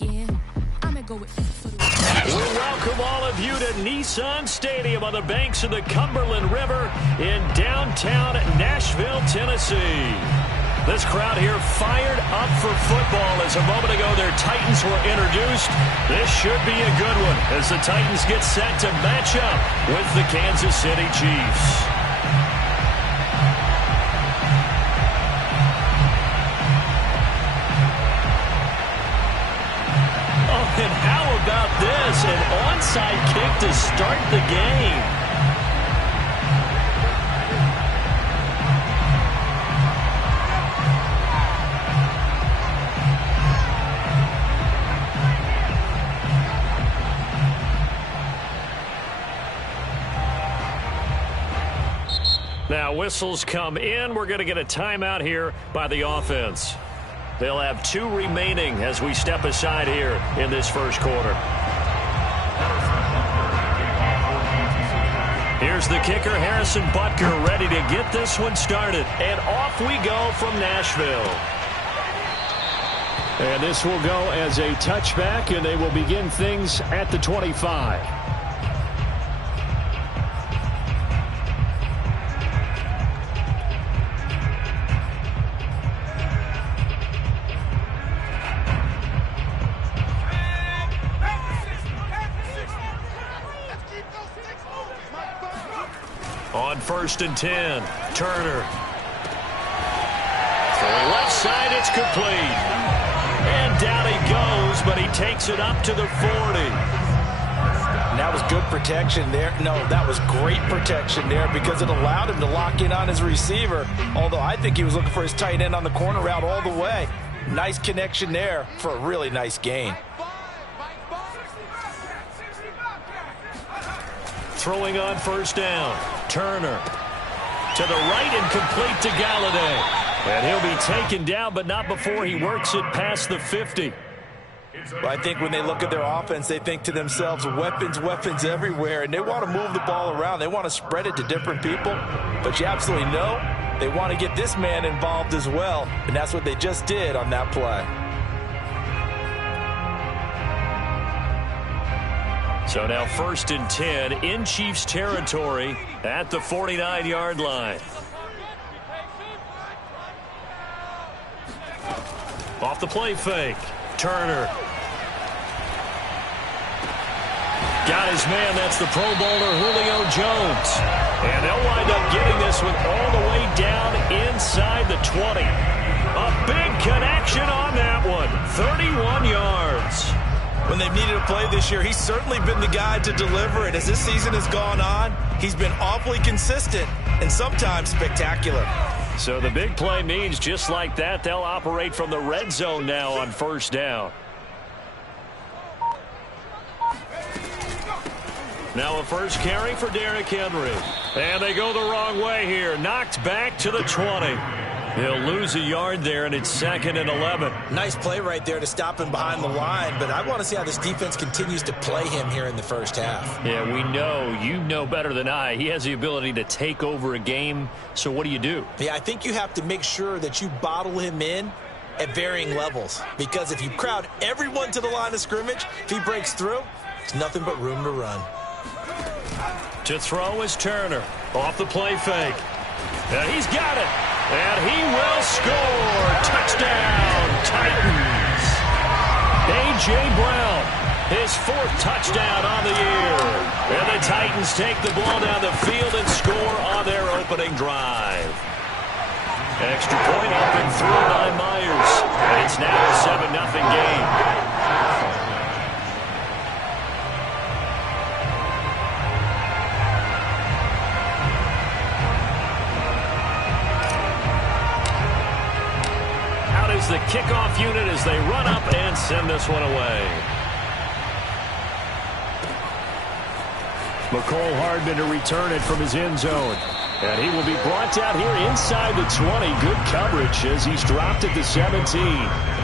Yeah, I'ma go with for the We welcome all of you to Nissan Stadium on the banks of the Cumberland River in downtown Nashville, Tennessee. This crowd here fired up for football as a moment ago their Titans were introduced. This should be a good one as the Titans get set to match up with the Kansas City Chiefs. And how about this? An onside kick to start the game. Now whistles come in. We're going to get a timeout here by the offense. They'll have 2 remaining as we step aside here in this first quarter. Here's the kicker, Harrison Butker, ready to get this one started. And off we go from Nashville. And this will go as a touchback, and they will begin things at the 25. On 1st and 10, Turner. Throwing left side, it's complete. And down he goes, but he takes it up to the 40. And that was good protection there. No, that was great protection there because it allowed him to lock in on his receiver. Although I think he was looking for his tight end on the corner route all the way. Nice connection there for a really nice gain. Throwing on 1st down. Turner to the right and complete to Galladay. And he'll be taken down, but not before he works it past the 50. Well, I think when they look at their offense, they think to themselves, weapons, weapons everywhere, and they want to move the ball around. They want to spread it to different people, but you absolutely know they want to get this man involved as well, and that's what they just did on that play. So now 1st and 10 in Chiefs territory at the 49-yard line. Off the play fake. Turner. Got his man. That's the Pro Bowler Julio Jones. And they'll wind up getting this one all the way down inside the 20. A big connection on that one. 31 yards. When they've needed a play this year, he's certainly been the guy to deliver it. As this season has gone on, he's been awfully consistent and sometimes spectacular. So the big play means just like that, they'll operate from the red zone now on 1st down. Now a first carry for Derrick Henry. And they go the wrong way here. Knocked back to the 20. He'll lose a yard there, and it's 2nd and 11. Nice play right there to stop him behind the line, but I want to see how this defense continues to play him here in the first half. Yeah, we know. You know better than I. He has the ability to take over a game, so what do you do? Yeah, I think you have to make sure that you bottle him in at varying levels, because if you crowd everyone to the line of scrimmage, if he breaks through, it's nothing but room to run. To throw is Turner. Off the play fake. And he's got it. And he will score. Touchdown, Titans. A.J. Brown, his 4th touchdown on the year. And the Titans take the ball down the field and score on their opening drive. Extra point up and through by Myers. And it's now a 7-0 game. The kickoff unit as they run up and send this one away. McCole Hardman to return it from his end zone. And he will be brought out here inside the 20. Good coverage as he's dropped at the 17.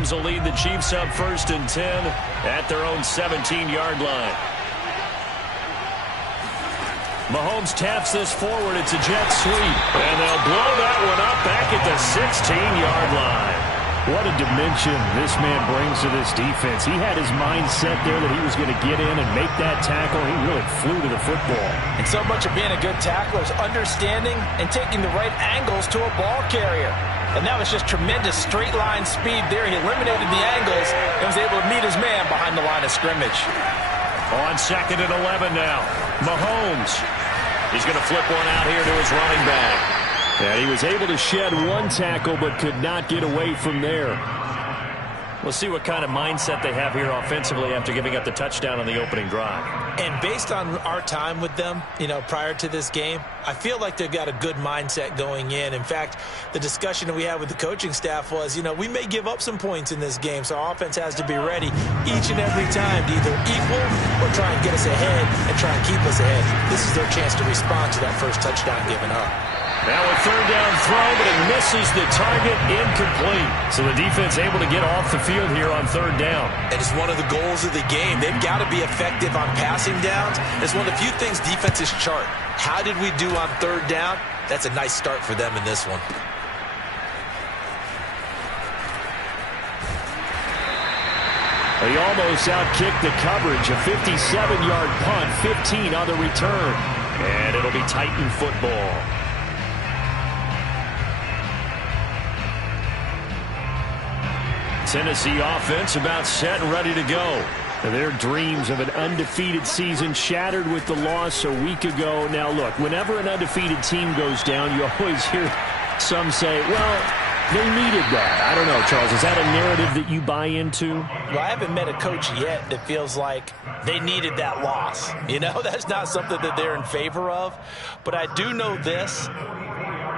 Mahomes will lead the Chiefs up 1st and 10 at their own 17-yard line. Mahomes taps this forward. It's a jet sweep. And they'll blow that one up back at the 16-yard line. What a dimension this man brings to this defense. He had his mindset there that he was going to get in and make that tackle. He really flew to the football. And so much of being a good tackler is understanding and taking the right angles to a ball carrier. And that was just tremendous straight line speed there. He eliminated the angles and was able to meet his man behind the line of scrimmage. On 2nd and 11 now. Mahomes. He's going to flip one out here to his running back. And he was able to shed one tackle but could not get away from there. We'll see what kind of mindset they have here offensively after giving up the touchdown on the opening drive. And based on our time with them, prior to this game, I feel like they've got a good mindset going in. In fact, the discussion that we had with the coaching staff was, we may give up some points in this game, so our offense has to be ready each and every time to either equal or try and get us ahead and try and keep us ahead. This is their chance to respond to that first touchdown given up. Now a 3rd down throw, but it misses the target, incomplete. So the defense able to get off the field here on 3rd down. And it's one of the goals of the game. They've got to be effective on passing downs. It's one of the few things defenses chart. How did we do on 3rd down? That's a nice start for them in this one. He almost outkicked the coverage. A 57-yard punt, 15 on the return. And it'll be Titan football. Tennessee offense about set and ready to go. Their dreams of an undefeated season shattered with the loss a week ago. Now, look, whenever an undefeated team goes down, you always hear some say, well, they needed that. I don't know, Charles. Is that a narrative that you buy into? Well, I haven't met a coach yet that feels like they needed that loss. That's not something that they're in favor of. But I do know this.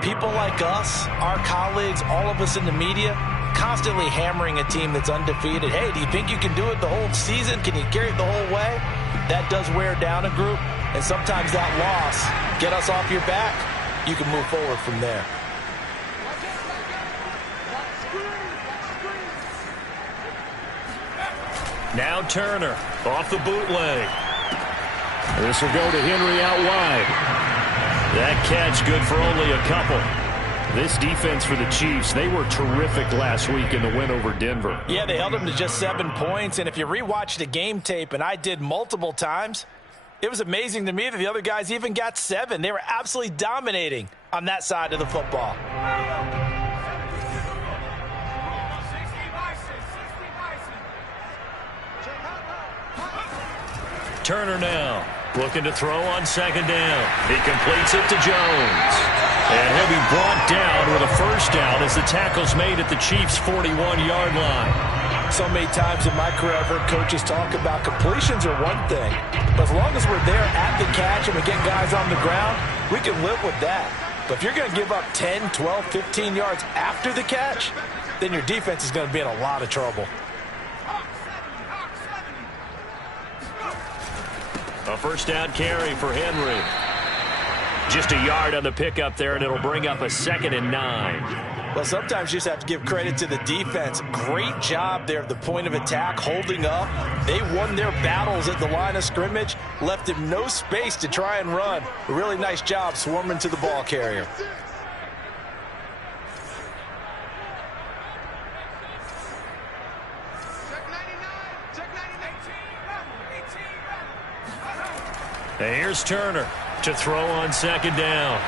People like us, our colleagues, all of us in the media, constantly hammering a team that's undefeated. Hey, do you think you can do it the whole season? Can you carry it the whole way? That does wear down a group, and sometimes that loss, get us off your back, you can move forward from there. Now Turner off the bootleg. This will go to Henry out wide. That catch good for only a couple. This defense for the Chiefs, they were terrific last week in the win over Denver. Yeah, they held them to just 7 points, and if you rewatch the game tape, and I did multiple times, it was amazing to me that the other guys even got 7. They were absolutely dominating on that side of the football. Turner now looking to throw on 2nd down. He completes it to Jones. And he'll be brought down with a 1st down as the tackle's made at the Chiefs' 41-yard line. So many times in my career I've heard coaches talk about completions are one thing, but as long as we're there at the catch and we get guys on the ground, we can live with that. But if you're going to give up 10, 12, 15 yards after the catch, then your defense is going to be in a lot of trouble. A 1st down carry for Henry. Just a yard on the pickup there, and it'll bring up a 2nd and 9. Well, sometimes you just have to give credit to the defense. Great job there at the point of attack, holding up. They won their battles at the line of scrimmage, left him no space to try and run. A really nice job swarming to the ball carrier. And here's Turner to throw on 2nd down.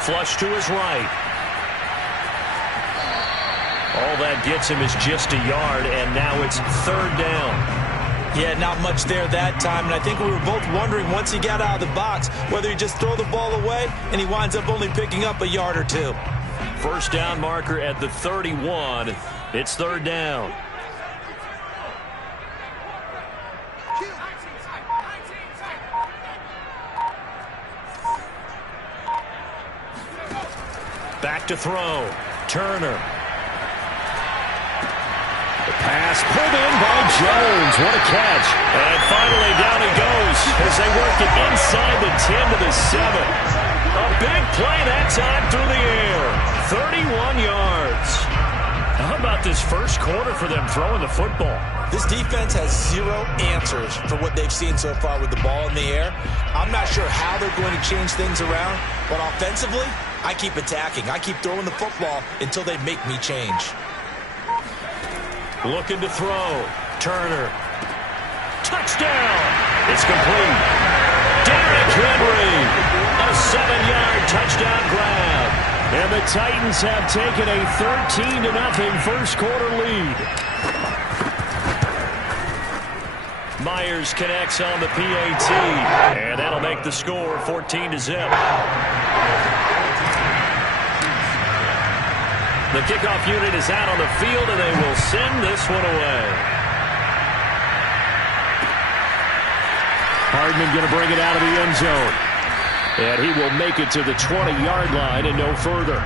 Flush to his right. All that gets him is just a yard, and now it's 3rd down. Yeah, not much there that time, and I think we were both wondering once he got out of the box whether he just throw the ball away, and he winds up only picking up a yard or 2. 1st down marker at the 31. It's 3rd down. Back to throw. Turner. The pass pulled in by Jones. What a catch. And finally down he goes as they work it inside the 10 to the 7. A big play that time through the air. 31 yards. How about this first quarter for them throwing the football? This defense has zero answers for what they've seen so far with the ball in the air. I'm not sure how they're going to change things around, but offensively, I keep attacking. I keep throwing the football until they make me change. Looking to throw. Turner. Touchdown. It's complete. Derrick Henry. A 7-yard touchdown grab. And the Titans have taken a 13-0 first quarter lead. Myers connects on the PAT. And that'll make the score 14-0. The kickoff unit is out on the field, and they will send this one away. Hardman going to bring it out of the end zone. And he will make it to the 20-yard line and no further.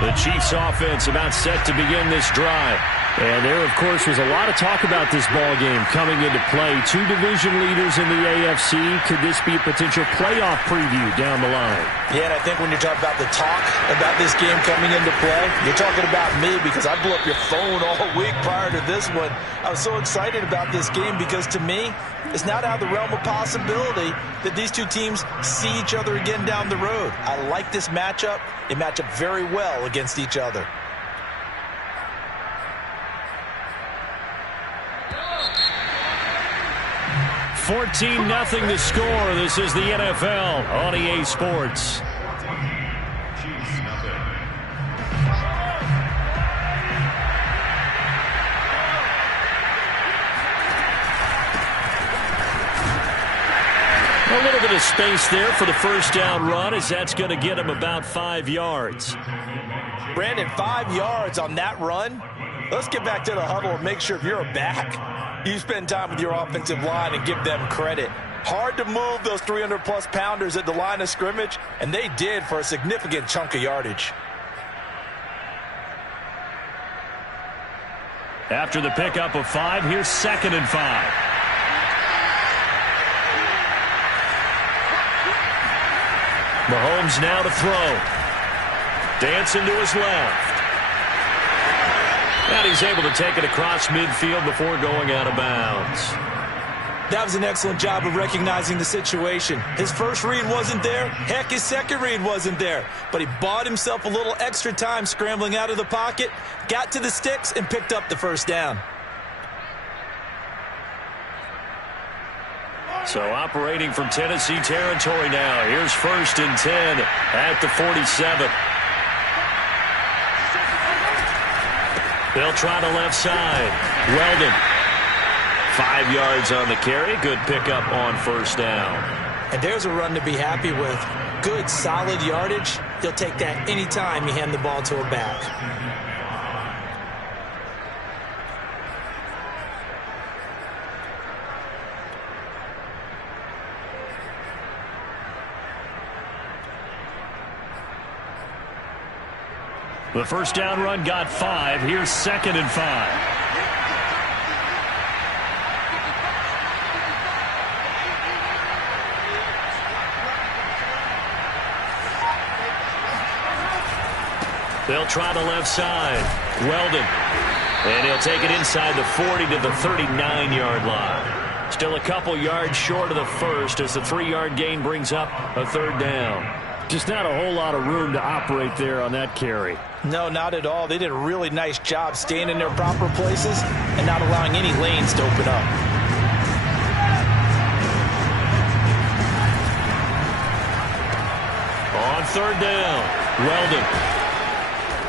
The Chiefs offense about set to begin this drive. And there, of course, was a lot of talk about this ball game coming into play. Two division leaders in the AFC. Could this be a potential playoff preview down the line? Yeah, and I think when you're talking about the talk about this game coming into play, you're talking about me because I blew up your phone all week prior to this one. I was so excited about this game because, to me, it's not out of the realm of possibility that these two teams see each other again down the road. I like this matchup. They match up very well against each other. $14-0 the score. This is the NFL on EA Sports. A little bit of space there for the first down run, as that's going to get him about 5 yards. Brandon, 5 yards on that run. Let's get back to the huddle and make sure if you're a back, you spend time with your offensive line and give them credit. Hard to move those 300-plus pounders at the line of scrimmage, and they did for a significant chunk of yardage. After the pickup of 5, here's 2nd and 5. Mahomes now to throw. Dancing to his left. And he's able to take it across midfield before going out of bounds. That was an excellent job of recognizing the situation. His first read wasn't there. Heck, his second read wasn't there. But he bought himself a little extra time scrambling out of the pocket, got to the sticks, and picked up the first down. So operating from Tennessee territory now. Here's 1st and 10 at the 47. They'll try the left side. Weldon. 5 yards on the carry. Good pickup on first down. And there's a run to be happy with. Good, solid yardage. He'll take that anytime you hand the ball to a back. The first down run got 5. Here's 2nd and 5. They'll try the left side. Weldon. And he'll take it inside the 40 to the 39-yard line. Still a couple yards short of the first as the 3-yard gain brings up a 3rd down. Just not a whole lot of room to operate there on that carry. No, not at all. They did a really nice job staying in their proper places and not allowing any lanes to open up. On 3rd down, Weldon.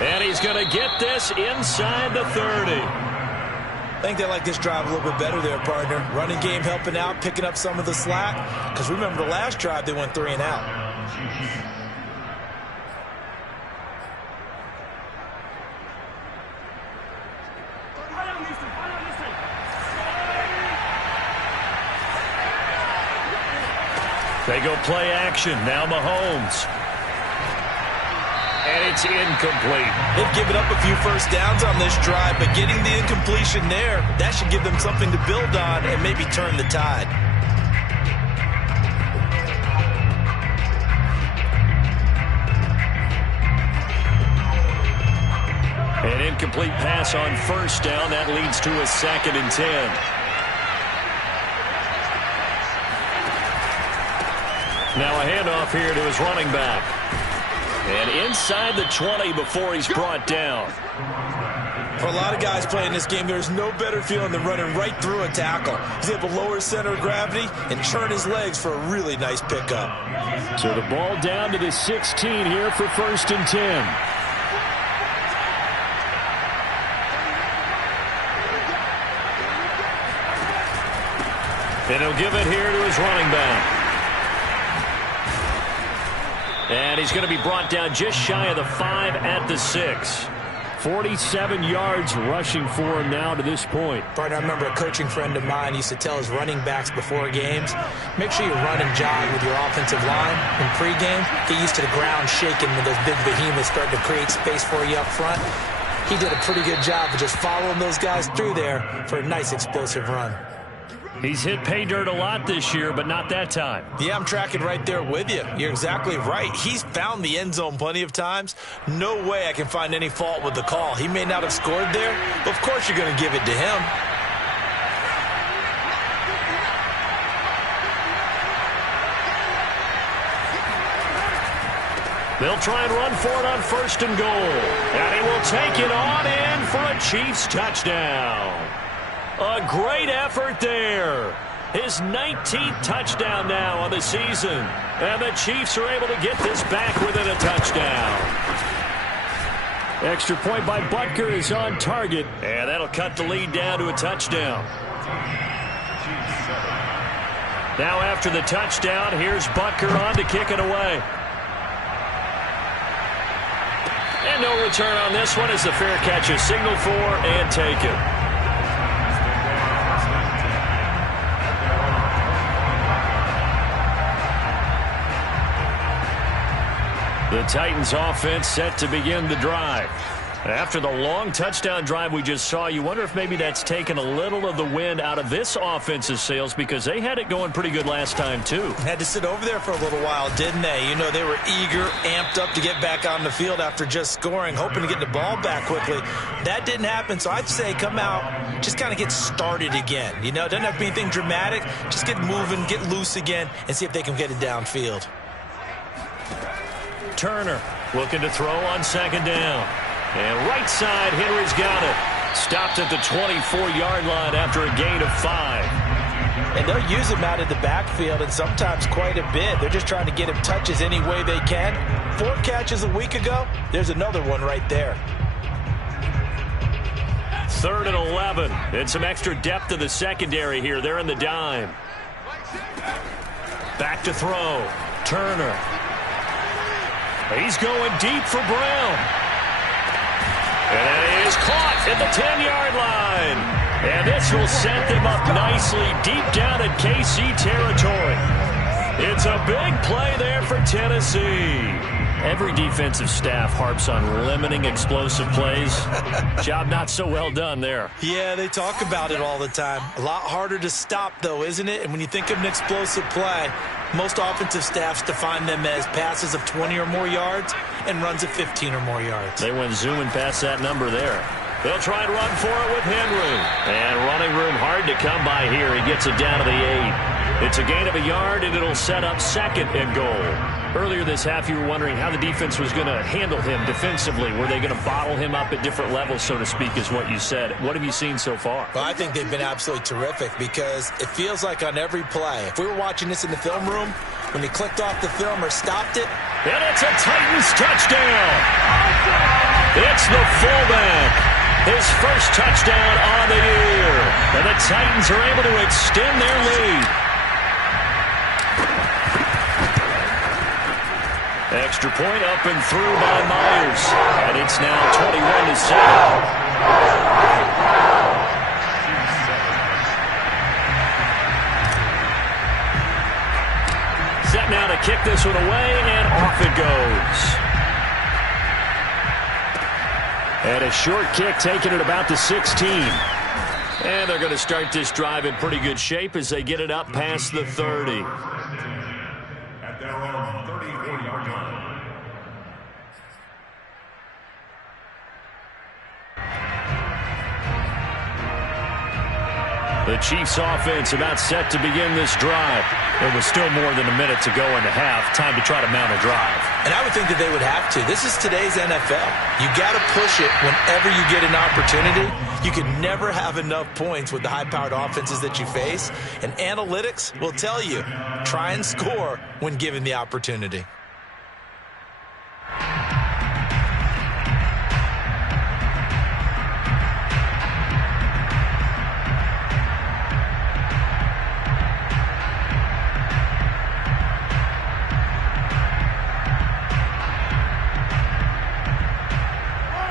And he's going to get this inside the 30. I think they like this drive a little bit better there, partner. Running game helping out, picking up some of the slack. Because remember the last drive, they went 3 and out. They go play action. Now Mahomes. And it's incomplete. They've given up a few first downs on this drive, but getting the incompletion there, that should give them something to build on and maybe turn the tide. An incomplete pass on first down. That leads to a 2nd and 10. Now a handoff here to his running back. And inside the 20 before he's brought down. For a lot of guys playing this game, there's no better feeling than running right through a tackle. He's able to lower his center of gravity and churn his legs for a really nice pickup. So the ball down to the 16 here for 1st and 10. And he'll give it here to his running back. And he's going to be brought down just shy of the 5 at the 6. 47 yards rushing for him now to this point. Partner, I remember a coaching friend of mine used to tell his running backs before games, make sure you run and jog with your offensive line in pregame. Get used to the ground shaking when those big behemoths start to create space for you up front. He did a pretty good job of just following those guys through there for a nice explosive run. He's hit pay dirt a lot this year, but not that time. Yeah, I'm tracking right there with you. You're exactly right. He's found the end zone plenty of times. No way I can find any fault with the call. He may not have scored there, but of course you're going to give it to him. They'll try and run for it on 1st and goal. And he will take it on in for a Chiefs touchdown. A great effort there. His 19th touchdown now on the season. And the Chiefs are able to get this back within a touchdown. Extra point by Butker is on target. And that'll cut the lead down to a touchdown. Now after the touchdown, here's Butker on to kick it away. And no return on this one as the fair catch is signaled for and taken. The Titans offense set to begin the drive. After the long touchdown drive we just saw, you wonder if maybe that's taken a little of the wind out of this offense's sails because they had it going pretty good last time too. Had to sit over there for a little while, didn't they? You know, they were eager, amped up to get back on the field after just scoring, hoping to get the ball back quickly. That didn't happen, so I'd say come out, just kind of get started again. You know, it doesn't have to be anything dramatic. Just get moving, get loose again, and see if they can get it downfield. Turner looking to throw on 2nd down. And right side, Henry's got it. Stopped at the 24-yard line after a gain of 5. And they'll use him out of the backfield, and sometimes quite a bit. They're just trying to get him touches any way they can. 4 catches a week ago. There's another one right there. 3rd and 11. And some extra depth to the secondary here. They're in the dime. Back to throw. Turner. He's going deep for Brown. And it is caught at the 10-yard line. And this will set them up nicely deep down in KC territory. It's a big play there for Tennessee. Every defensive staff harps on limiting explosive plays. Job not so well done there. Yeah, they talk about it all the time. A lot harder to stop, though, isn't it? And when you think of an explosive play, most offensive staffs define them as passes of 20 or more yards and runs of 15 or more yards. They went zooming past that number there. They'll try and run for it with Henry. And running room hard to come by here. He gets it down to the 8. It's a gain of a yard, and it'll set up 2nd and goal. Earlier this half, you were wondering how the defense was going to handle him defensively. Were they going to bottle him up at different levels, so to speak, is what you said. What have you seen so far? Well, I think they've been absolutely terrific because it feels like on every play, if we were watching this in the film room, when he clicked off the film or stopped it. And it's a Titans touchdown. It's the fullback. His first touchdown on the year. And the Titans are able to extend their lead. Extra point up and through by Myers. And it's now 21-7. Set now to kick this one away, and off it goes. And a short kick taken at about the 16. And they're going to start this drive in pretty good shape as they get it up past the 30. At their own 34-yard line. The Chiefs offense about set to begin this drive. It was still more than a minute to go in the half. Time to try to mount a drive. And I would think that they would have to. This is today's NFL. You got to push it whenever you get an opportunity. You can never have enough points with the high-powered offenses that you face. And analytics will tell you, try and score when given the opportunity.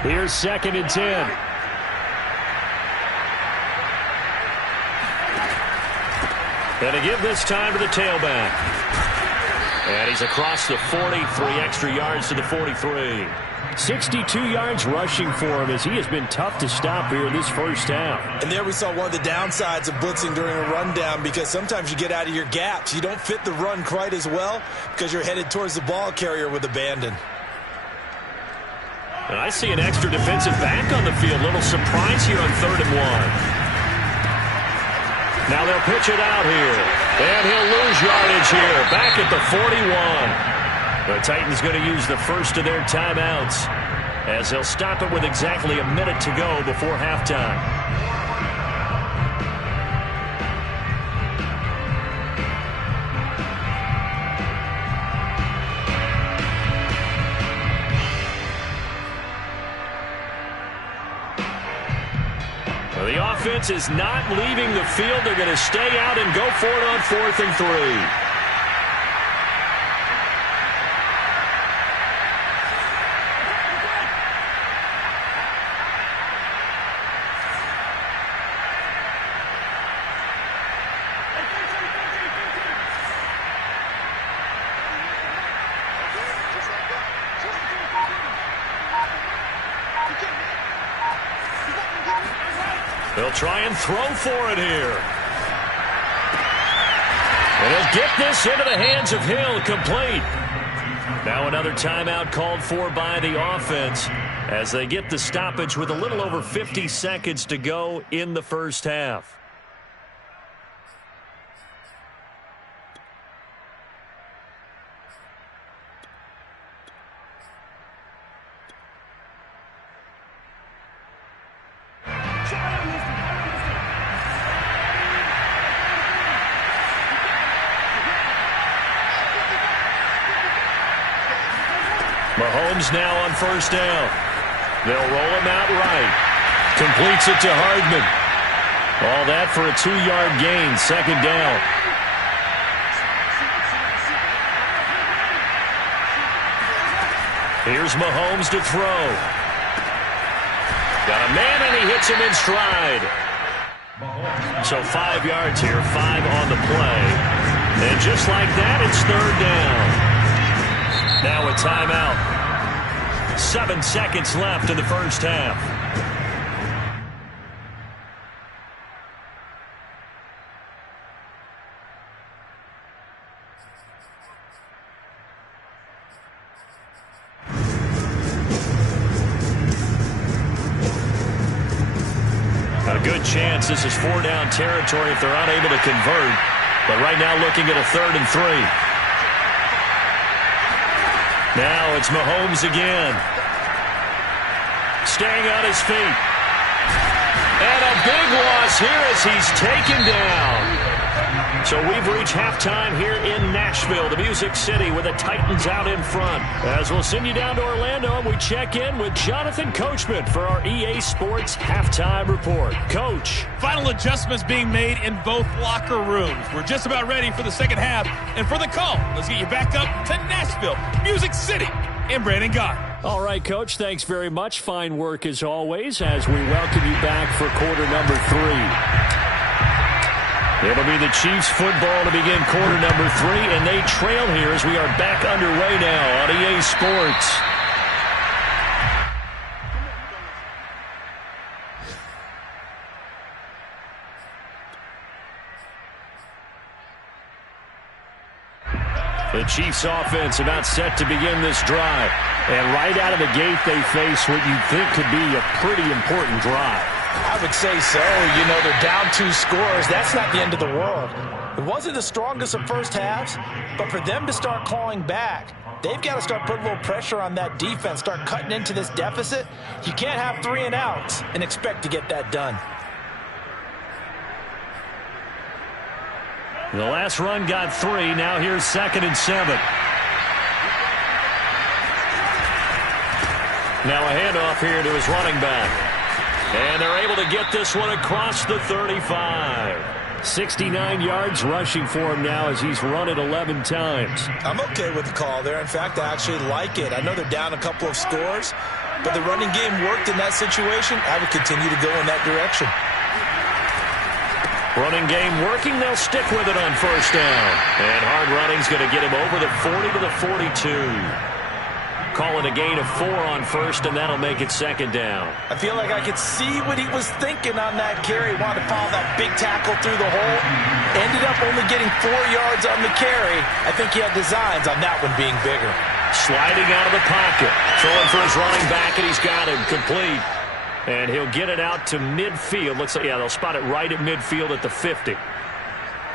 Here's 2nd and 10. And to give this time to the tailback. And he's across the 40, 3 extra yards to the 43. 62 yards rushing for him as he has been tough to stop here in this first half. And there we saw one of the downsides of blitzing during a rundown, because sometimes you get out of your gaps. You don't fit the run quite as well because you're headed towards the ball carrier with abandon. And I see an extra defensive back on the field. Little surprise here on 3rd and 1. Now they'll pitch it out here. And he'll lose yardage here. Back at the 41. The Titans going to use the first of their timeouts as they'll stop it with exactly a minute to go before halftime. The offense is not leaving the field. They're going to stay out and go for it on 4th and 3. They'll try and throw for it here. And he'll get this into the hands of Hill, complete. Now another timeout called for by the offense as they get the stoppage with a little over 50 seconds to go in the first half. Mahomes now on 1st down. They'll roll him out right. Completes it to Hardman. All that for a 2-yard gain, 2nd down. Here's Mahomes to throw. Got a man and he hits him in stride. So 5 yards here, 5 on the play. And just like that, it's 3rd down. Now a timeout. 7 seconds left in the first half. A good chance this is 4-down territory if they're unable to convert. But right now looking at a 3rd and 3. Now it's Mahomes again. Staying on his feet. And a big loss here as he's taken down. So we've reached halftime here in Nashville, the Music City, with the Titans out in front. As we'll send you down to Orlando, and we check in with Jonathan Coachman for our EA Sports Halftime Report. Coach. Final adjustments being made in both locker rooms. We're just about ready for the second half. And for the call, let's get you back up to Nashville, Music City, and Brandon Gott. All right, Coach, thanks very much. Fine work as always as we welcome you back for quarter number 3. It'll be the Chiefs football to begin quarter number 3, and they trail here as we are back underway now on EA Sports. The Chiefs offense about set to begin this drive. And right out of the gate, they face what you think could be a pretty important drive. I would say so. You know, they're down 2 scores. That's not the end of the world. It wasn't the strongest of first halves, but for them to start clawing back, they've got to start putting a little pressure on that defense, start cutting into this deficit. You can't have 3 and outs and expect to get that done. The last run got 3. Now here's 2nd and 7. Now a handoff here to his running back. And they're able to get this one across the 35. 69 yards rushing for him now as he's run it 11 times. I'm okay with the call there. In fact, I actually like it. I know they're down a couple of scores, but the running game worked in that situation. I would continue to go in that direction. Running game working. They'll stick with it on first down. And hard running's going to get him over the 40 to the 42. Calling a gain of 4 on first, and that'll make it 2nd down. I feel like I could see what he was thinking on that carry. Wanted to follow that big tackle through the hole. Ended up only getting 4 yards on the carry. I think he had designs on that one being bigger. Sliding out of the pocket. Throwing for his running back, and he's got him complete. And he'll get it out to midfield. Looks like, yeah, they'll spot it right at midfield at the 50.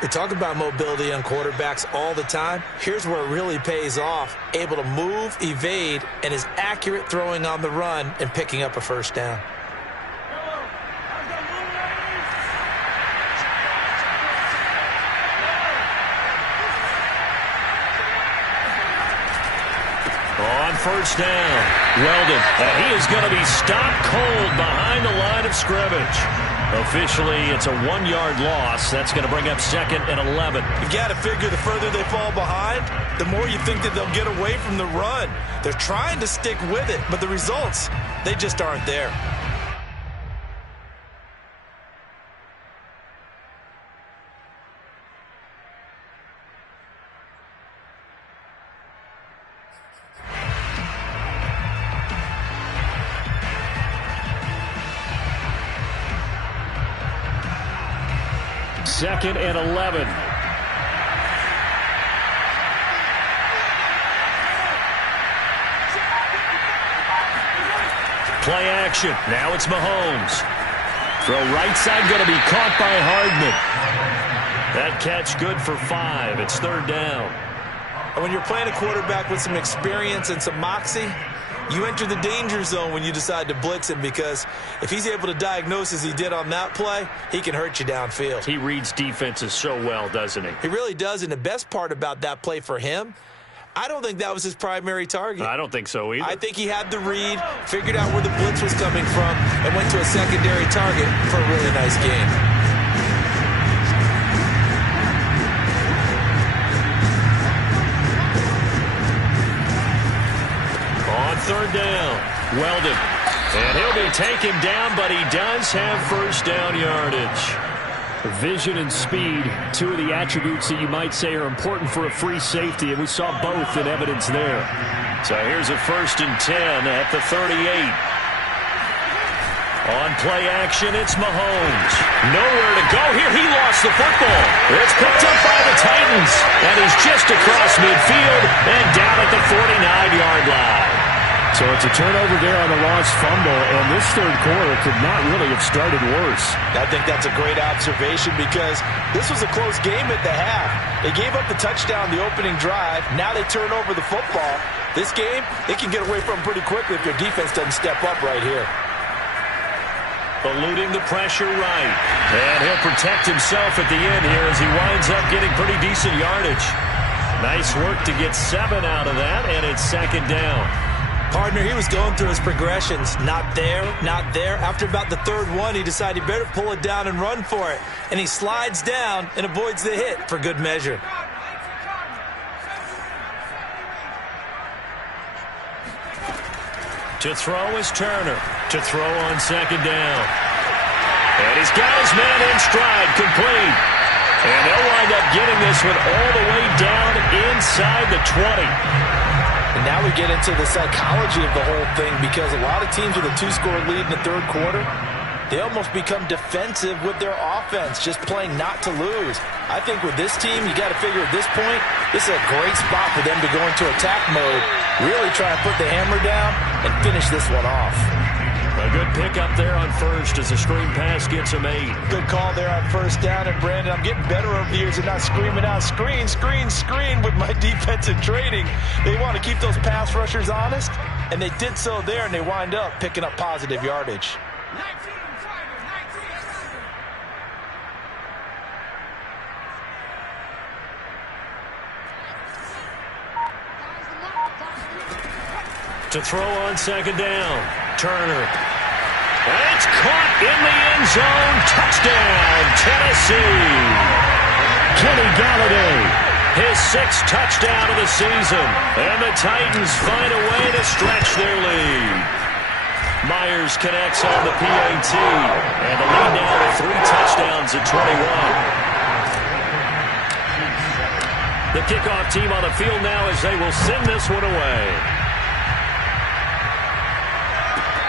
We talk about mobility on quarterbacks all the time. Here's where it really pays off. Able to move, evade, and is accurate throwing on the run and picking up a first down. On first down, Weldon, and he is going to be stopped cold behind the line of scrimmage. Officially, it's a 1-yard loss. That's going to bring up 2nd and 11. You got to figure the further they fall behind, the more you think that they'll get away from the run. They're trying to stick with it, but the results, they just aren't there. Second and 11. Play action. Now it's Mahomes. Throw right side going to be caught by Hardman. That catch good for 5. It's 3rd down. And when you're playing a quarterback with some experience and some moxie, you enter the danger zone when you decide to blitz him, because if he's able to diagnose as he did on that play, he can hurt you downfield. He reads defenses so well, doesn't he? He really does, and the best part about that play for him, I don't think that was his primary target. I don't think so either. I think he had the read, figured out where the blitz was coming from, and went to a secondary target for a really nice game. On 3rd down, Weldon. And he'll be taken down, but he does have first down yardage. Vision and speed, 2 of the attributes that you might say are important for a free safety, and we saw both in evidence there. So here's a 1st and 10 at the 38. On play action, it's Mahomes. Nowhere to go here. He lost the football. It's picked up by the Titans, and he's just across midfield and down at the 49-yard line. So it's a turnover there on the lost fumble, and this 3rd quarter could not really have started worse. I think that's a great observation, because this was a close game at the half. They gave up the touchdown the opening drive. Now they turn over the football. This game, they can get away from pretty quickly if their defense doesn't step up right here. Eluding the pressure right. And he'll protect himself at the end here as he winds up getting pretty decent yardage. Nice work to get 7 out of that, and it's 2nd down. Partner, he was going through his progressions. Not there, not there. After about the 3rd one, he decided he better pull it down and run for it. And he slides down and avoids the hit for good measure. To throw is Turner. To throw on 2nd down. And he's got his man in stride, complete. And they'll wind up getting this one all the way down inside the 20. And now we get into the psychology of the whole thing, because a lot of teams with a 2-score lead in the 3rd quarter, they almost become defensive with their offense, just playing not to lose. I think with this team, you got to figure at this point, this is a great spot for them to go into attack mode, really try and put the hammer down and finish this one off. A good pickup there on first as the screen pass gets him 8. Good call there on first down. And, Brandon, I'm getting better over the years and not screaming out, screen, screen, screen with my defensive training. They want to keep those pass rushers honest, and they did so there, and they wind up picking up positive yardage. To throw on second down. Turner. And it's caught in the end zone. Touchdown, Tennessee. Kenny Galladay, his 6th touchdown of the season. And the Titans find a way to stretch their lead. Myers connects on the PAT. And the lead now to 3 touchdowns at 21. The kickoff team on the field now as they will send this one away.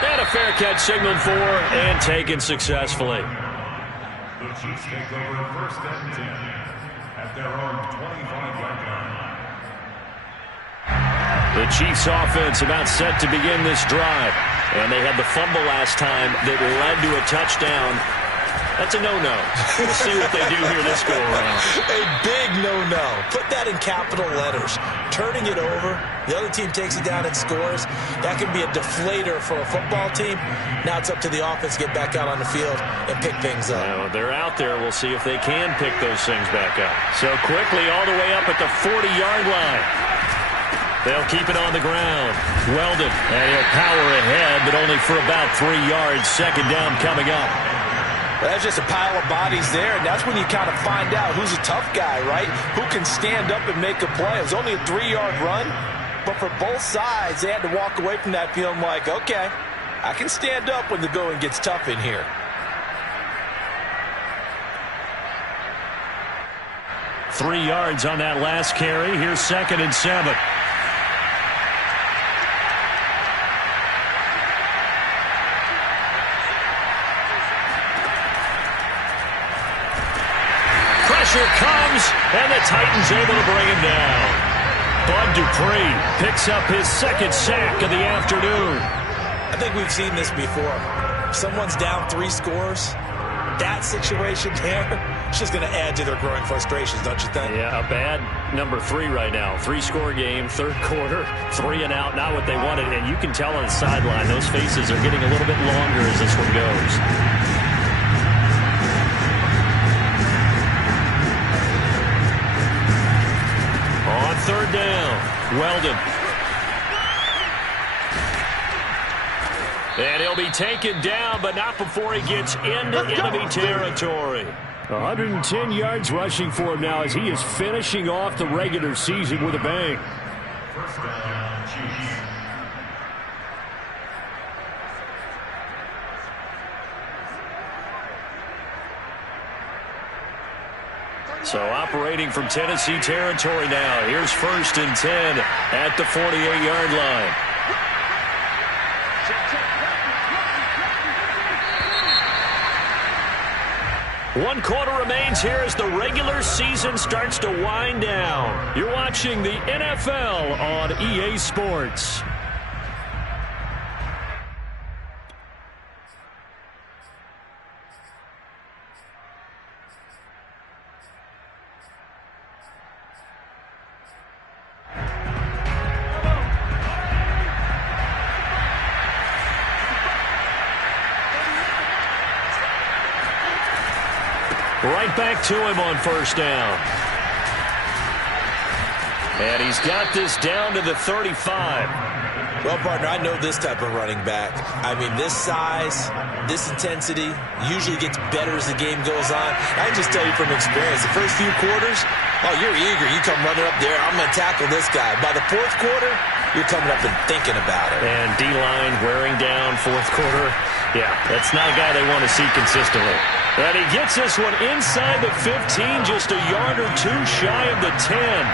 And a fair catch signaled for and taken successfully. The Chiefs take over first and 10 at their own 25-yard line. The Chiefs offense about set to begin this drive. And they had the fumble last time that led to a touchdown. That's a no-no. We'll see what they do here this go-around. A big no-no. Put that in capital letters. Turning it over, the other team takes it down and scores. That can be a deflator for a football team. Now it's up to the offense to get back out on the field and pick things up. Well, they're out there. We'll see if they can pick those things back up. So quickly all the way up at the 40-yard line. They'll keep it on the ground. Weldon, and he'll power ahead, but only for about 3 yards. Second down coming up. That's just a pile of bodies there, and that's when you kind of find out who's a tough guy, right? Who can stand up and make a play. It was only a 3-yard run, but for both sides, they had to walk away from that feeling like, okay, I can stand up when the going gets tough in here. Three yards on that last carry. Here's 2nd and 7. Pressure comes, and the Titans able to bring him down. Bud Dupree picks up his 2nd sack of the afternoon. I think we've seen this before. Someone's down 3 scores. That situation there, it's just going to add to their growing frustrations, don't you think? Yeah, a bad number 3 right now. 3-score game, 3rd quarter, 3 and out, not what they wanted. And you can tell on the sideline, those faces are getting a little bit longer as this one goes. On 3rd down, Weldon. And he'll be taken down, but not before he gets into enemy territory. 110 yards rushing for him now as he is finishing off the regular season with a bang. First down, Chiefs. So operating from Tennessee territory now. Here's 1st and 10 at the 48-yard line. One quarter remains here as the regular season starts to wind down. You're watching the NFL on EA Sports. Right back to him on 1st down. And he's got this down to the 35. Well, partner, I know this type of running back. I mean, this size, this intensity usually gets better as the game goes on. I can just tell you from experience, the first few quarters, oh, you're eager. You come running up there, I'm going to tackle this guy. By the 4th quarter, you're coming up and thinking about it. And D-line wearing down 4th quarter. Yeah, that's not a guy they want to see consistently. And he gets this one inside the 15, just a yard or 2 shy of the 10.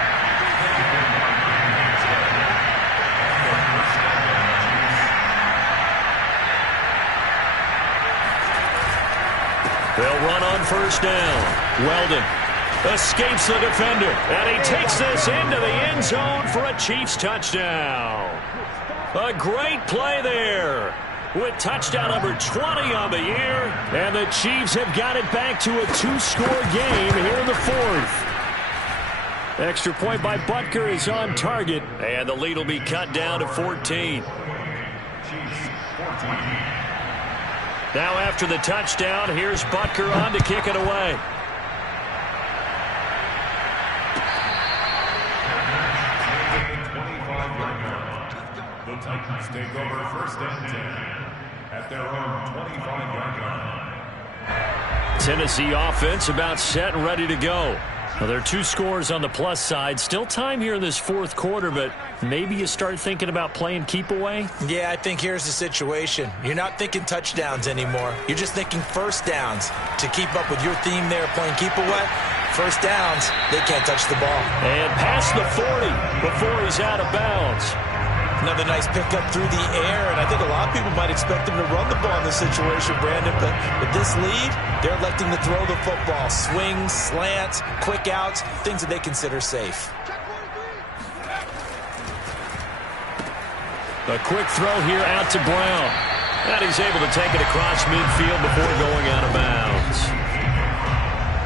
They'll run on first down. Weldon escapes the defender, and he takes this into the end zone for a Chiefs touchdown. A great play there with touchdown number 20 on the year, and the Chiefs have got it back to a 2-score game here in the fourth. Extra point by Butker is on target, and the lead will be cut down to 14. Now after the touchdown, here's Butker on to kick it away. The Titans take over first and 10 at their own 25-yard line. Tennessee offense about set and ready to go. Well, there are 2 scores on the plus side. Still time here in this fourth quarter, but maybe you start thinking about playing keep away? Yeah, I think here's the situation. You're not thinking touchdowns anymore. You're just thinking first downs. To keep up with your theme there, playing keep away, first downs, they can't touch the ball. And past the 40 before he's out of bounds. Another nice pickup through the air, and I think a lot of people might expect him to run the ball in this situation, Brandon, but with this lead, they're electing to throw the football. Swings, slants, quick outs, things that they consider safe. A quick throw here out to Brown. And he's able to take it across midfield before going out of bounds.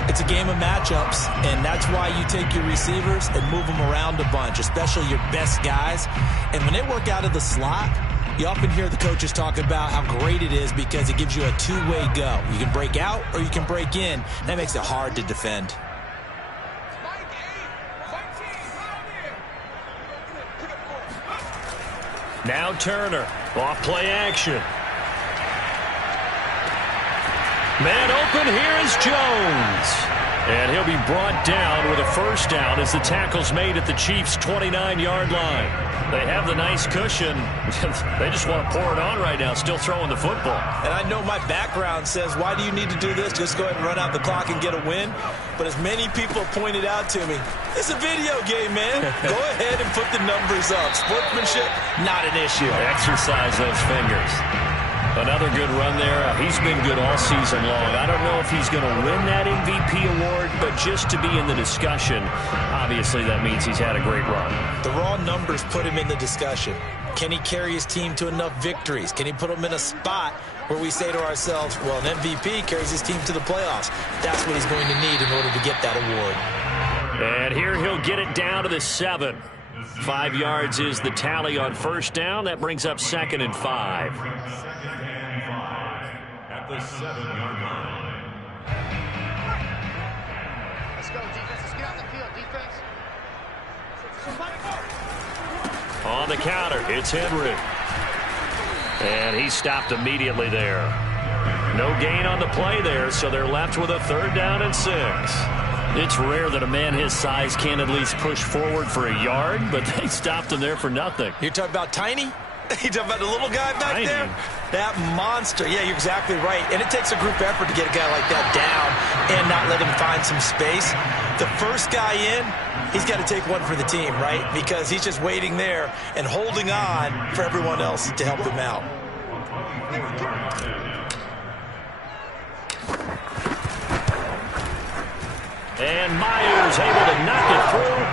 It's a game of matchups, and that's why you take your receivers and move them around a bunch, especially your best guys. And when they work out of the slot, you often hear the coaches talk about how great it is because it gives you a two-way go. You can break out or you can break in. That makes it hard to defend. Now Turner, off play action. Man open, here is Jones. And he'll be brought down with a first down as the tackle's made at the Chiefs' 29-yard line. They have the nice cushion. They just want to pour it on right now, still throwing the football. And I know my background says, why do you need to do this? Just go ahead and run out the clock and get a win. But as many people pointed out to me, it's a video game, man. Go ahead and put the numbers up. Sportsmanship, not an issue. Exercise those fingers. Another good run there. He's been good all season long. I don't know if he's going to win that MVP award, but just to be in the discussion, obviously that means he's had a great run. The raw numbers put him in the discussion. Can he carry his team to enough victories? Can he put them in a spot where we say to ourselves, well, an MVP carries his team to the playoffs. That's what he's going to need in order to get that award. And here he'll get it down to the 7. 5 yards is the tally on first down. That brings up 2nd and 5. At the 7-yard line. Let's go, defense. Let's get out the field, defense. On the counter, it's Henry. And he stopped immediately there. No gain on the play there, so they're left with a 3rd down and 6. It's rare that a man his size can at least push forward for a yard, but they stopped him there for nothing. You're talking about Tiny? You're talking about the little guy back Tiny. there? That monster. Yeah, you're exactly right. And it takes a group effort to get a guy like that down and not let him find some space. The first guy in, he's got to take one for the team, right? Because he's just waiting there and holding on for everyone else to help him out. And Myers able to knock it through.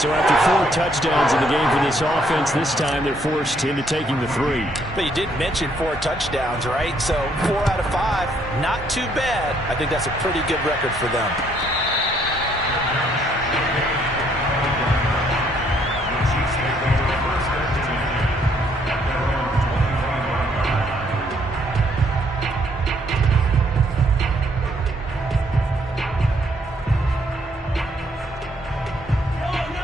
So after 4 touchdowns in the game for this offense, this time they're forced into taking the 3. But you did mention 4 touchdowns, right? So 4 out of 5, not too bad. I think that's a pretty good record for them.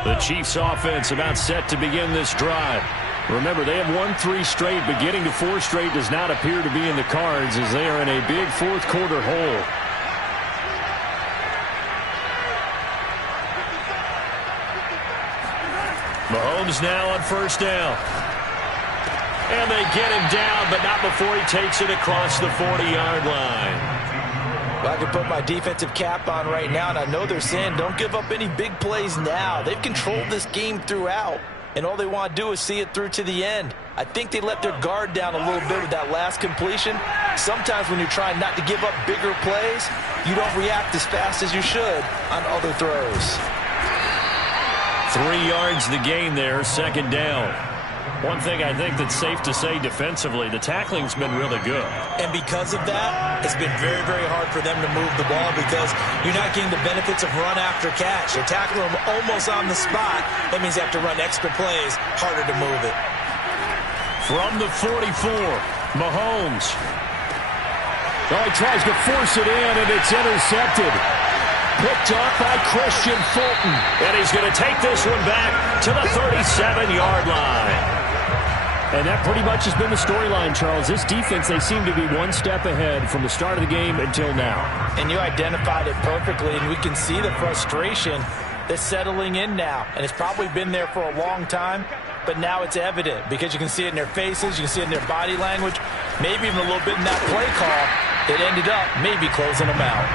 The Chiefs offense about set to begin this drive. Remember, they have won 3 straight, but getting to 4 straight does not appear to be in the cards as they are in a big fourth quarter hole. Mahomes now on first down. And they get him down, but not before he takes it across the 40-yard line. Well, I can put my defensive cap on right now, and I know they're saying don't give up any big plays now. They've controlled this game throughout, and all they want to do is see it through to the end. I think they let their guard down a little bit with that last completion, sometimes when you're trying not to give up bigger plays, you don't react as fast as you should on other throws. 3 yards the gain there, second down. One thing I think that's safe to say defensively, the tackling's been really good. And because of that, it's been very, very hard for them to move the ball because you're not getting the benefits of run after catch. You're tackling them almost on the spot. That means you have to run extra plays, harder to move it. From the 44, Mahomes. Oh, he tries to force it in, and it's intercepted. Picked up by Christian Fulton. And he's going to take this one back to the 37-yard line. And that pretty much has been the storyline, Charles. This defense, they seem to be one step ahead from the start of the game until now. And you identified it perfectly, and we can see the frustration that's settling in now. And it's probably been there for a long time, but now it's evident because you can see it in their faces, you can see it in their body language, maybe even a little bit in that play call that ended up maybe closing them out.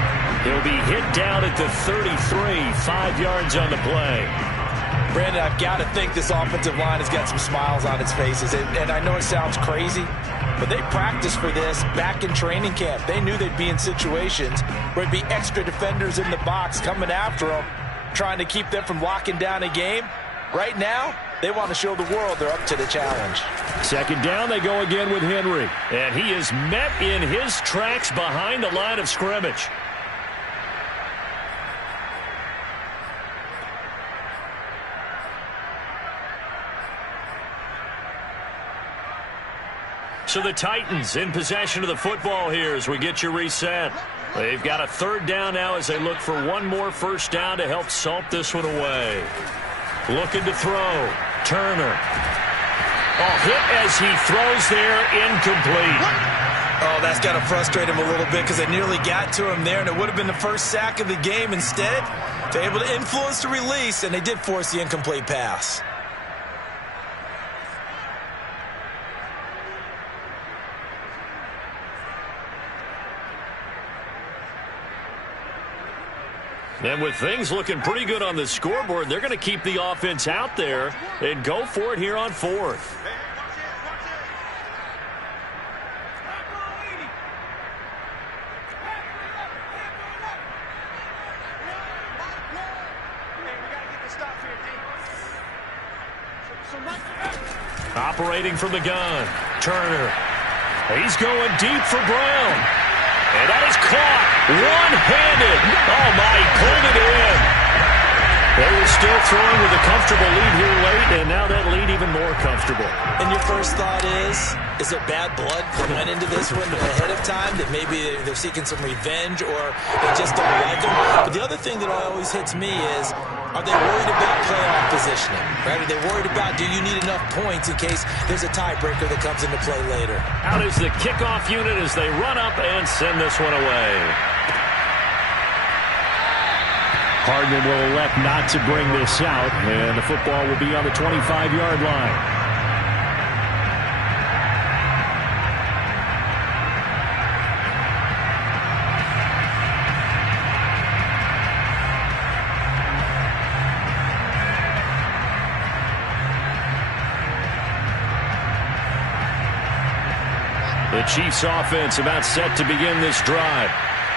He'll be hit down at the 33, 5 yards on the play. Brandon, I've got to think this offensive line has got some smiles on its faces. And I know it sounds crazy, but they practiced for this back in training camp. They knew they'd be in situations where it'd be extra defenders in the box coming after them, trying to keep them from locking down a game. Right now, they want to show the world they're up to the challenge. Second down, they go again with Henry. And he is met in his tracks behind the line of scrimmage. So the Titans in possession of the football here as we get you reset. They've got a third down now as they look for one more first down to help salt this one away. Looking to throw. Turner. Oh, hit as he throws there, incomplete. Oh, that's got to frustrate him a little bit because they nearly got to him there, and it would have been the first sack of the game. Instead, they're able to influence the release, and they did force the incomplete pass. And with things looking pretty good on the scoreboard, they're going to keep the offense out there and go for it here on fourth. Operating from the gun, Turner. He's going deep for Brown. And that is caught one-handed. Oh, my, he pulled it in. They were still throwing with a comfortable lead here late, and now that lead even more comfortable. And your first thought is it bad blood that went into this one ahead of time, that maybe they're seeking some revenge or they just don't like them? But the other thing that always hits me is, are they worried about playoff positioning? Right? Are they worried about, do you need enough points in case there's a tiebreaker that comes into play later? Out is the kickoff unit as they run up and send this one away. Hardman will elect not to bring this out, and the football will be on the 25-yard line. The Chiefs offense about set to begin this drive.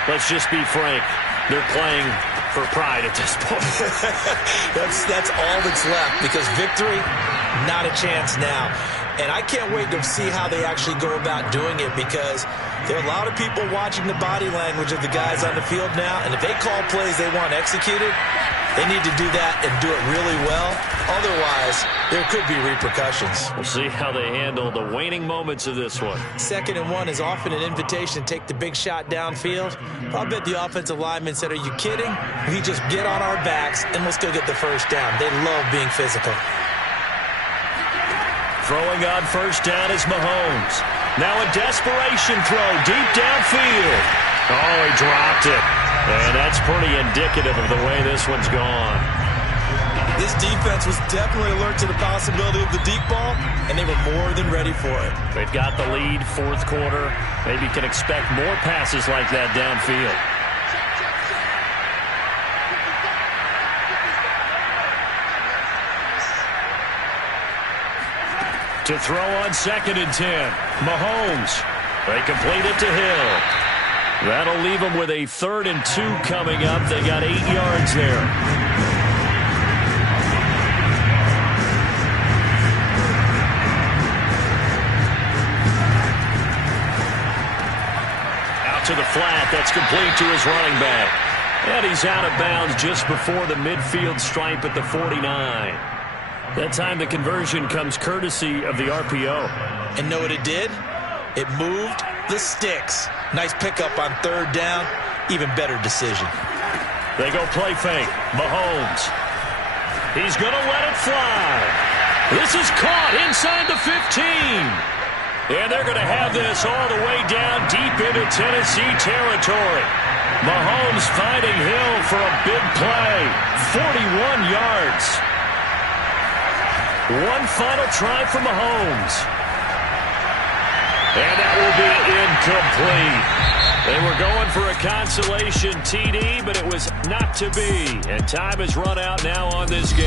Let's just be frank. They're playing for pride at this point. That's all that's left because victory, not a chance now. And I can't wait to see how they actually go about doing it because there are a lot of people watching the body language of the guys on the field now. And if they call plays they want executed, they need to do that and do it really well. Otherwise, there could be repercussions. We'll see how they handle the waning moments of this one. 2nd and 1 is often an invitation to take the big shot downfield. I bet the offensive lineman said, are you kidding? We just get on our backs and let's go get the first down. They love being physical. Throwing on first down is Mahomes. Now a desperation throw deep downfield. Oh, he dropped it. And that's pretty indicative of the way this one's gone. This defense was definitely alert to the possibility of the deep ball, and they were more than ready for it. They've got the lead, fourth quarter. Maybe can expect more passes like that downfield. To throw on 2nd and 10. Mahomes. They complete it to Hill. That'll leave them with a 3rd and 2 coming up. They got 8 yards there. Out to the flat. That's complete to his running back. And he's out of bounds just before the midfield stripe at the 49. That time the conversion comes courtesy of the RPO. And know what it did? It moved the sticks. Nice pickup on 3rd down. Even better decision. They go play fake. Mahomes. He's going to let it fly. This is caught inside the 15. And they're going to have this all the way down deep into Tennessee territory. Mahomes finding Hill for a big play. 41 yards. One final try for Mahomes. And that will be incomplete. They were going for a consolation TD, but it was not to be. And time has run out now on this game.